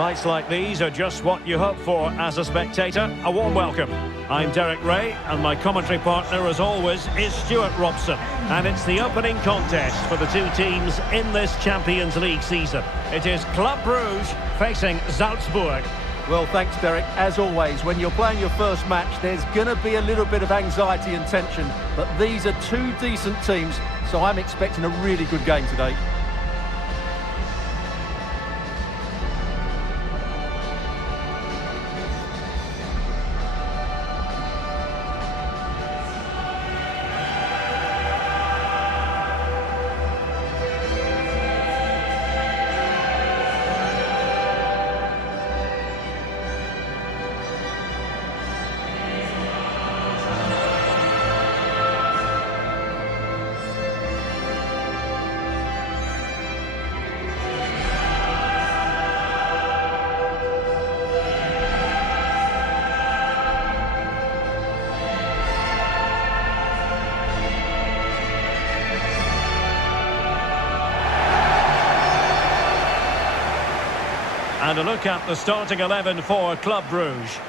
Nights like these are just what you hope for as a spectator. A warm welcome. I'm Derek Ray, and my commentary partner, as always, is Stuart Robson. And it's the opening contest for the two teams in this Champions League season. It is Club Brugge facing Salzburg. Well, thanks, Derek. As always, when you're playing your first match, there's going to be a little bit of anxiety and tension. But these are two decent teams, so I'm expecting a really good game today. And a look at the starting 11 for Club Brugge.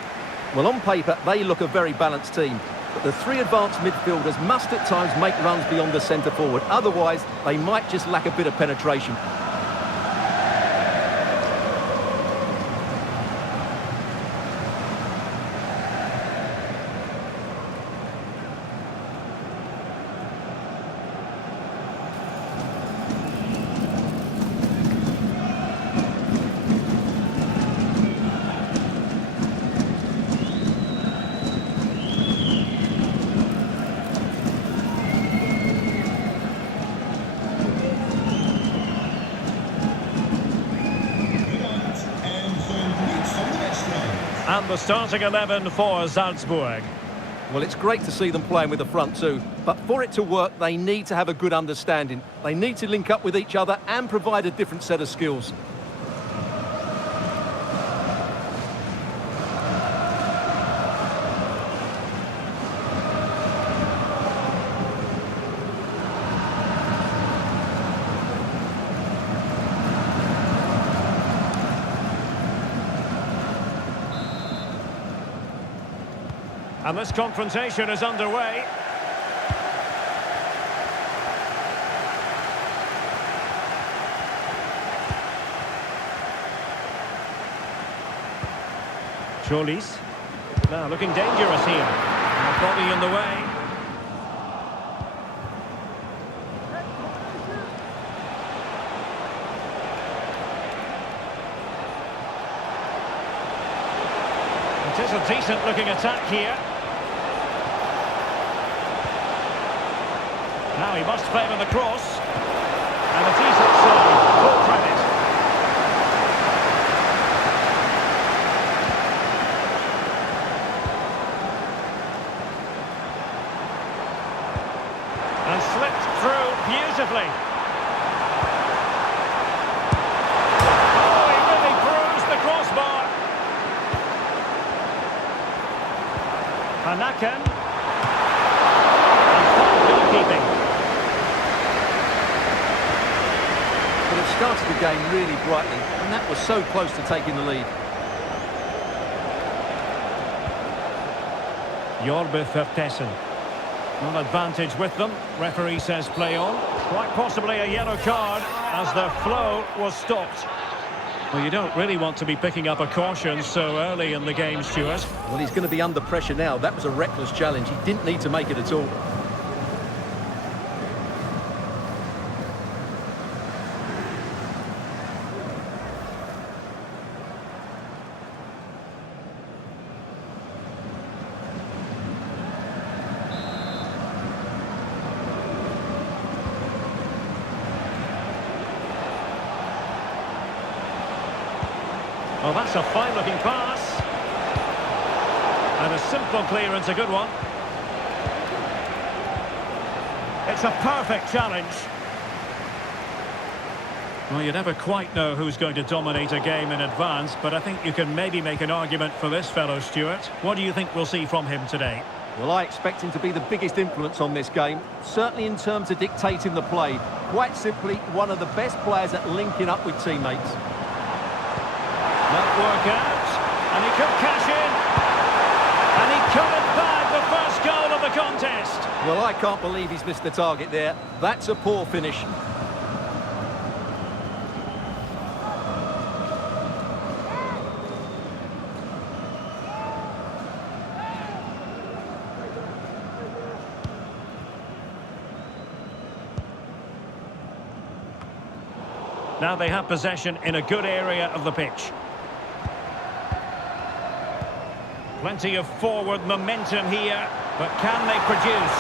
Well, on paper, they look a very balanced team. But the three advanced midfielders must at times make runs beyond the centre forward. Otherwise, they might just lack a bit of penetration. And the starting 11 for Salzburg. Well, it's great to see them playing with the front two, but for it to work, they need to have a good understanding. They need to link up with each other and provide a different set of skills. And this confrontation is underway. Cholis. Now looking dangerous here. And the body in the way. It is a decent looking attack here. Now he must play with the cross. And a decent save. Full credit. And slipped through beautifully. Oh, he really bruised the crossbar. Hanaken. And fine goalkeeping. But it started the game really brightly, and that was so close to taking the lead. Jorbe Vertessen. An advantage with them. Referee says play on. Quite possibly a yellow card as the flow was stopped. Well, you don't really want to be picking up a caution so early in the game, Stuart. Well, he's going to be under pressure now. That was a reckless challenge. He didn't need to make it at all. Well, that's a fine-looking pass. And a simple clearance, a good one. It's a perfect challenge. Well, you never quite know who's going to dominate a game in advance, but I think you can maybe make an argument for this fellow, Stuart. What do you think we'll see from him today? Well, I expect him to be the biggest influence on this game, certainly in terms of dictating the play. Quite simply, one of the best players at linking up with teammates. Might work out, and he could cash in. And he couldn't bag the first goal of the contest. Well, I can't believe he's missed the target there. That's a poor finish. Now they have possession in a good area of the pitch. Plenty of forward momentum here, but can they produce?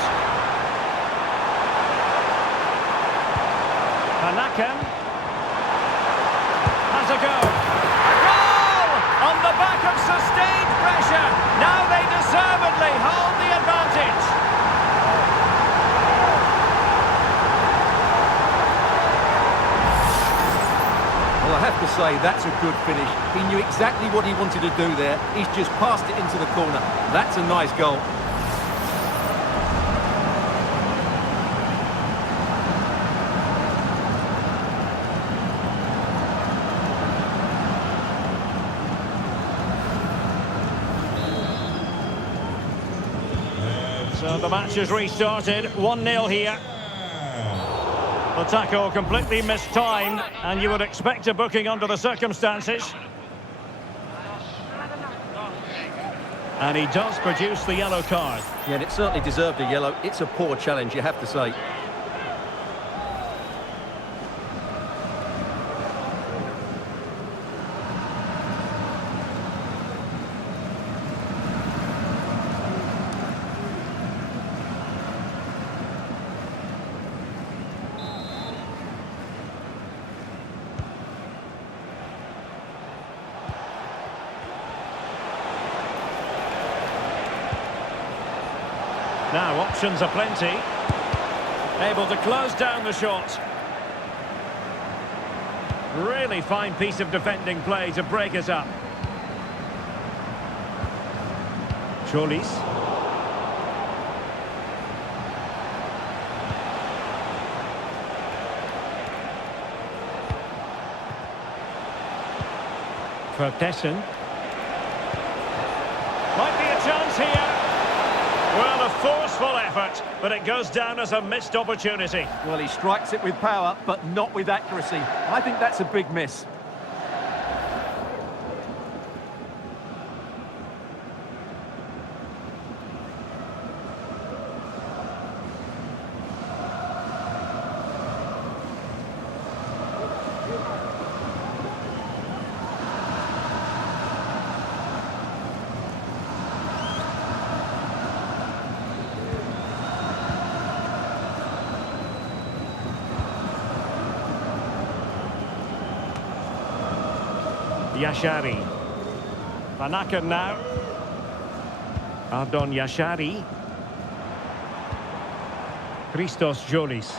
Panakan has a go. A goal! On the back of sustained pressure. Now they deservedly hold the advantage. Well, I have to say, that's a good finish. He knew exactly what he wanted to do there. He's just passed it into the corner. That's a nice goal. So the match has restarted, 1-0 here. The tackle completely mistimed, and you would expect a booking under the circumstances. And he does produce the yellow card. Yeah, and it certainly deserved a yellow. It's a poor challenge, you have to say. Now, options are plenty. Able to close down the shot. Really fine piece of defending play to break it up. Jolis. Vertessen. Might be a chance here. Well, a forceful effort, but it goes down as a missed opportunity. Well, he strikes it with power, but not with accuracy. I think that's a big miss. Yashari. Panakan now. Ardon Yashari. Christos Jolis.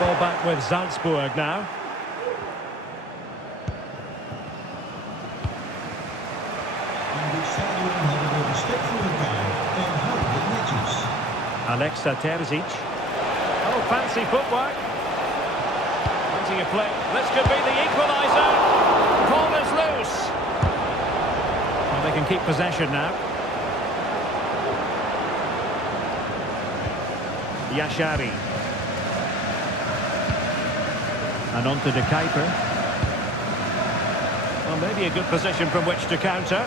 Ball back with Salzburg now. Alexa Terzic. Oh, fancy footwork. Plenty of play. This could be the equaliser. Ball is loose. Well, they can keep possession now. Yashari. And on to De Kuiper. Well, maybe a good position from which to counter.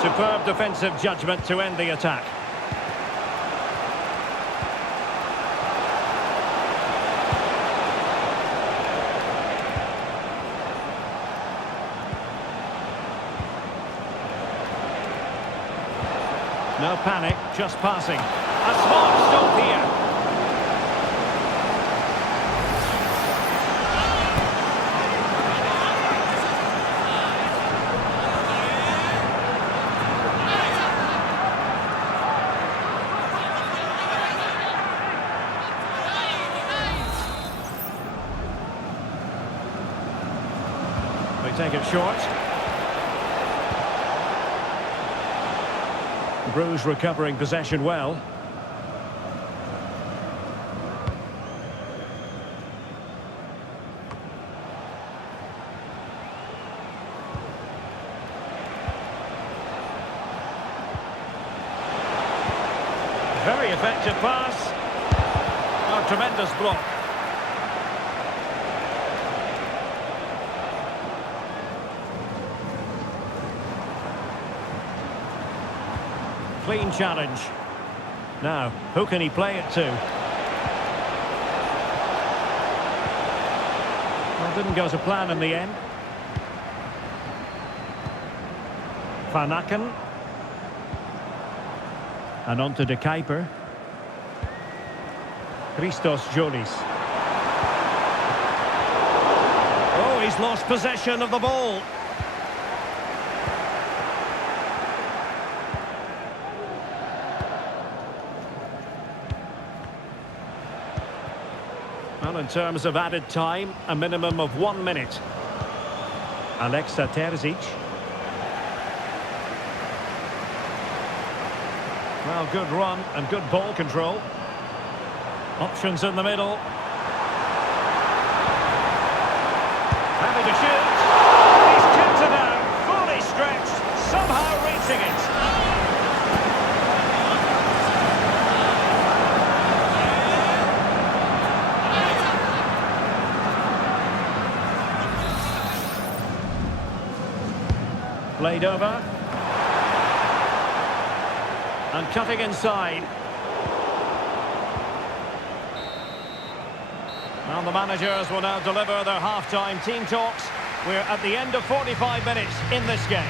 Superb defensive judgment to end the attack. No panic, just passing. A smart stop here. They take it short. Bruges recovering possession well. Very effective pass. Oh, tremendous block. Clean challenge. Now, who can he play it to? Well, didn't go to plan in the end. Van Aken. And on to De Kuiper. Christos Jolis. Oh, he's lost possession of the ball. Well, in terms of added time, a minimum of 1 minute. Alexa Terzic. Well, good run and good ball control. Options in the middle. Having to shoot. He's kept it out, fully stretched, somehow reaching it. Played over. And cutting inside. Well, the managers will now deliver their half-time team talks. We're at the end of 45 minutes in this game.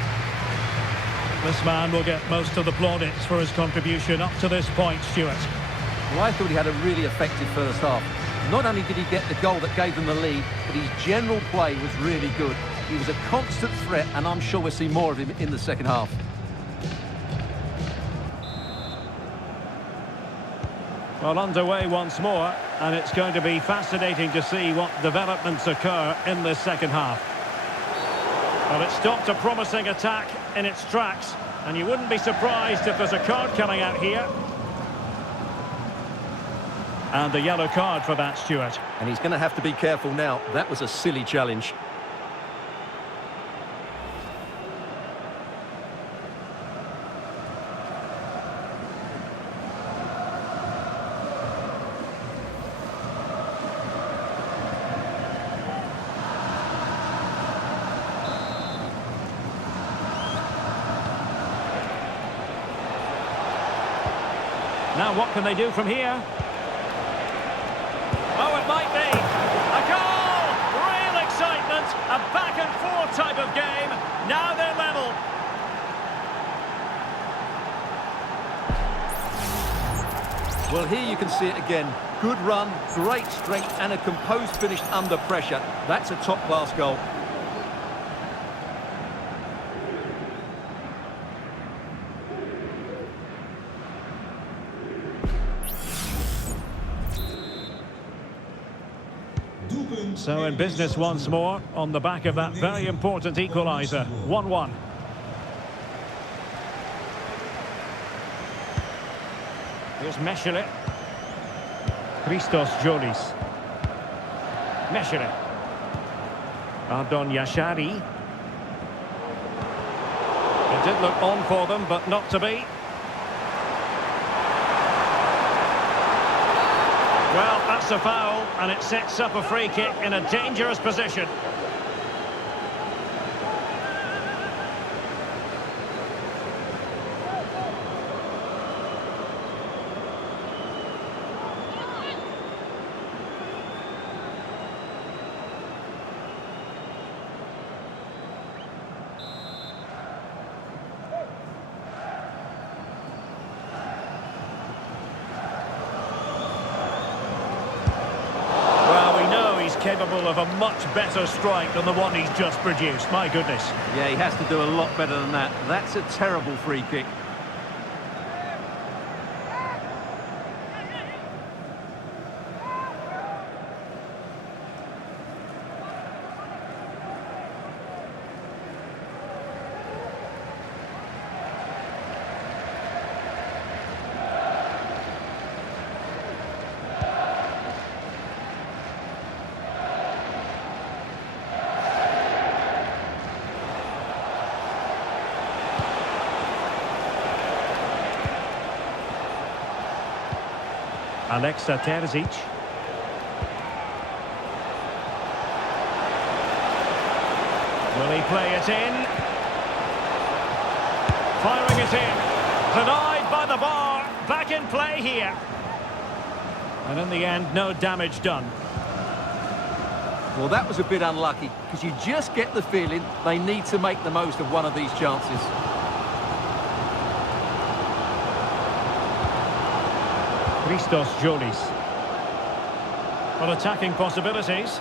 This man will get most of the plaudits for his contribution up to this point, Stuart. Well, I thought he had a really effective first half. Not only did he get the goal that gave them the lead, but his general play was really good. He was a constant threat, and I'm sure we'll see more of him in the second half. Well, underway once more, and it's going to be fascinating to see what developments occur in this second half. Well, it stopped a promising attack in its tracks, and you wouldn't be surprised if there's a card coming out here. And a yellow card for that, Stuart. And he's going to have to be careful now. That was a silly challenge. Now what can they do from here? Oh, it might be. A goal! Real excitement. A back-and-forth type of game. Now they're level. Well, here you can see it again. Good run, great strength, and a composed finish under pressure. That's a top-class goal. So in business once more, on the back of that very important equaliser. 1-1. Here's Meshele. Christos Jolis. Meshele. Ardon Yashari. It did look on for them, but not to be. Well, that's a foul, and it sets up a free kick in a dangerous position. Capable of a much better strike than the one he's just produced. My goodness. Yeah, he has to do a lot better than that. That's a terrible free kick. Alexa Terzic. Will he play it in? Firing it in. Denied by the bar. Back in play here. And in the end, no damage done. Well, that was a bit unlucky, because you just get the feeling they need to make the most of one of these chances. Christos Jolis. On attacking possibilities.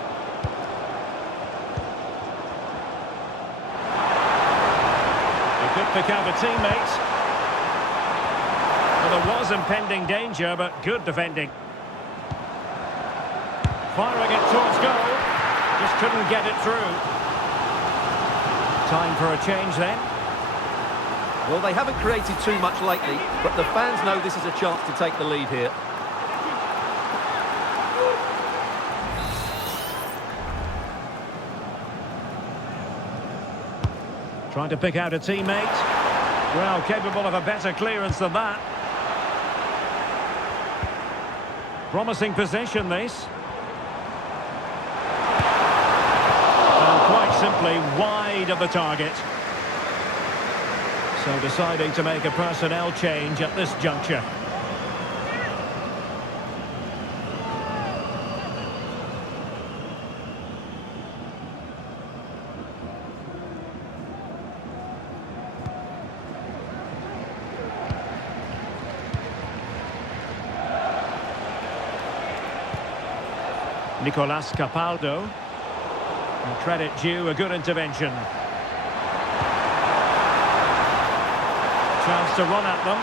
He could pick out a teammate. Well, there was impending danger, but good defending. Firing it towards goal. Just couldn't get it through. Time for a change then. Well, they haven't created too much lately, but the fans know this is a chance to take the lead here. Trying to pick out a teammate. Well, capable of a better clearance than that. Promising position, this. And quite simply wide of the target. So deciding to make a personnel change at this juncture. Nicolas Capaldo. And credit due, a good intervention. Chance to run at them.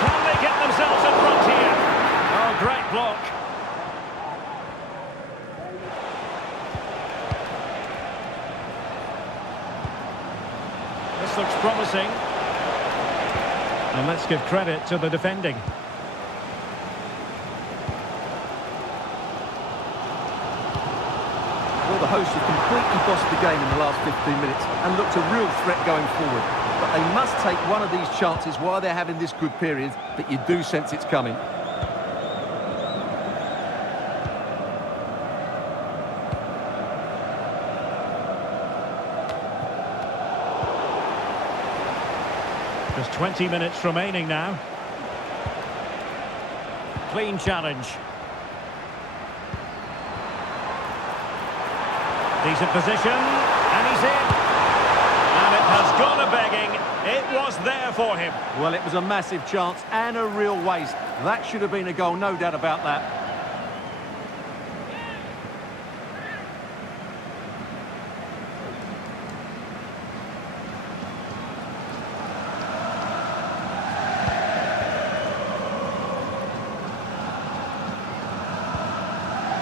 Can they get themselves in front here? Oh, great block. This looks promising. And let's give credit to the defending. Well, the hosts have completely bossed the game in the last 15 minutes and looked a real threat going forward. But they must take one of these chances while they're having this good period that you do sense it's coming. Just 20 minutes remaining now. Clean challenge. Decent position, and he's in. And it has gone a-begging. It was there for him. Well, it was a massive chance and a real waste. That should have been a goal, no doubt about that.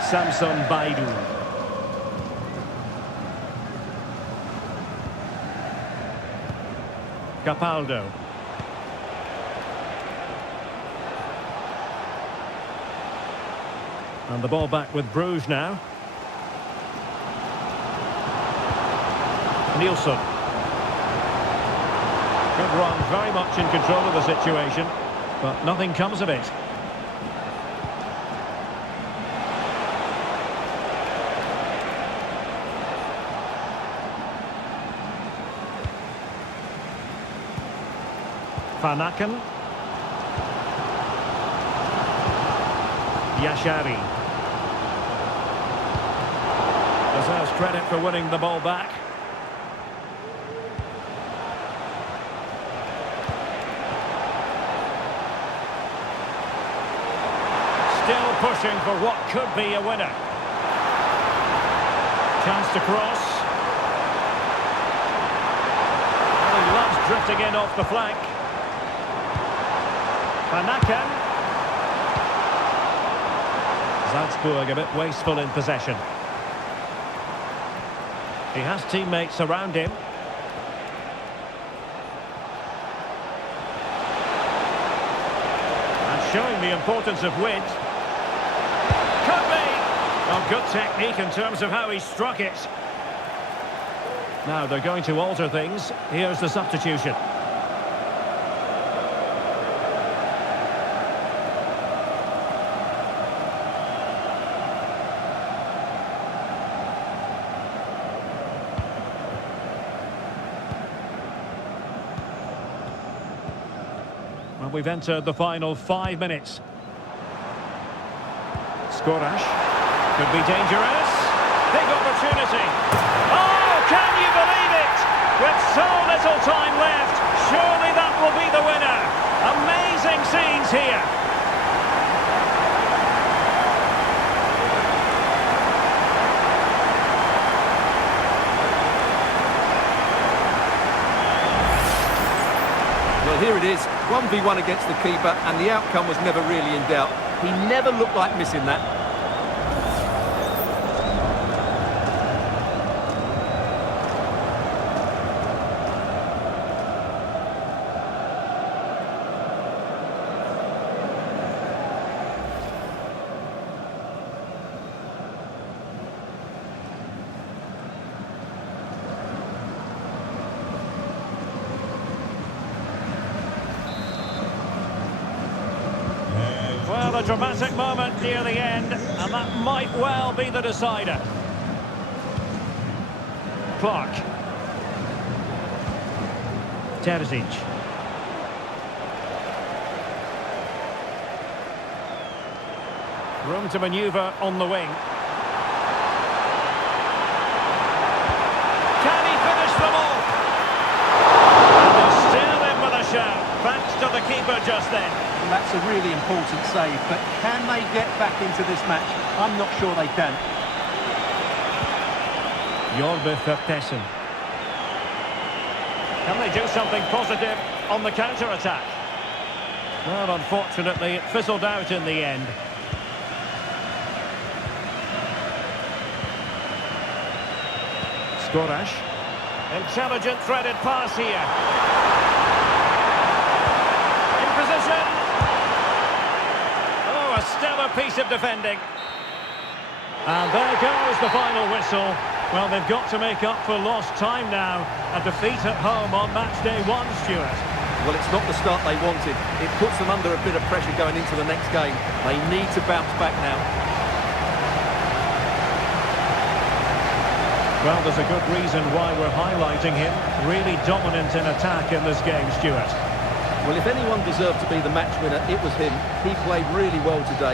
Samson Baidu. Capaldo. And the ball back with Bruges now. Nielsen. Good run, very much in control of the situation, but nothing comes of it. Van Aken. Yashari. Deserves credit for winning the ball back. Still pushing for what could be a winner. Chance to cross. Well, he loves drifting in off the flank. Van Aken. Salzburg a bit wasteful in possession. He has teammates around him. And showing the importance of width. Could be! Oh, good technique in terms of how he struck it. Now they're going to alter things. Here's the substitution. Well, we've entered the final 5 minutes. Skorash. Could be dangerous. Big opportunity. Oh, can you believe it? With so little time left, surely that will be the winner. Amazing scenes here. Well, here it is, 1v1 against the keeper, and the outcome was never really in doubt. He never looked like missing that. Well, a dramatic moment near the end, and that might well be the decider. Clark. Terzic. Room to manoeuvre on the wing. Can he finish them off? And they're still in with a shout, thanks to the keeper just then. That's a really important save, but can they get back into this match? I'm not sure they can. Jorbe Vertessen. Can they do something positive on the counter-attack? Well, unfortunately, it fizzled out in the end. Skorash. Intelligent threaded pass here. In position. Oh, a stellar piece of defending. And there goes the final whistle. Well, they've got to make up for lost time now. A defeat at home on match day 1, Stuart. Well, it's not the start they wanted. It puts them under a bit of pressure going into the next game. They need to bounce back now. Well, there's a good reason why we're highlighting him. Really dominant in attack in this game, Stuart. Well, if anyone deserved to be the match winner, it was him. He played really well today.